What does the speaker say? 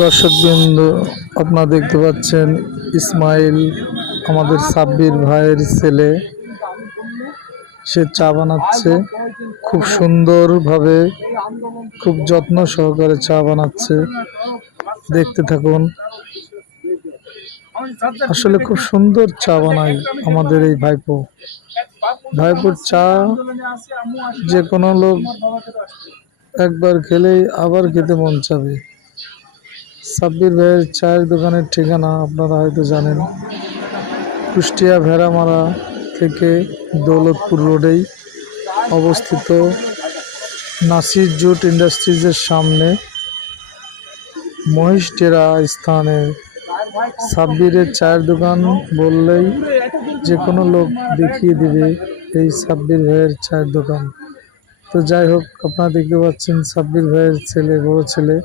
দর্শকবৃন্দ, আপনারা দেখতে পাচ্ছেন ইসমাইল আমাদের সাব্বির ভাইয়ের ছেলে। সে চা বানাচ্ছে খুব সুন্দরভাবে, খুব যত্ন সহকারে চা বানাচ্ছে। দেখতে থাকুন। আসলে খুব সুন্দর চা বানায় আমাদের এই ভাইপো। ভাইপোর চা যে কোনো লোক একবার খেলেই আবার খেতে মন চাবে। সাব্বির ভাইয়ের চায়ের দোকানের ঠিকানা আপনারা হয়তো জানেন, কুষ্টিয়া ভেড়ামারা থেকে দৌলতপুর রোডেই অবস্থিত, নাসির জুট ইন্ডাস্ট্রিজের সামনে মহিষডেরা স্থানে সাব্বিরের চায়ের দোকান বললেই যে কোনো লোক দেখিয়ে দিবে এই সাব্বির ভাইয়ের চায়ের দোকান। তো যাই হোক, আপনারা দেখতে পাচ্ছেন সাব্বির ভাইয়ের ছেলে, বড় ছেলে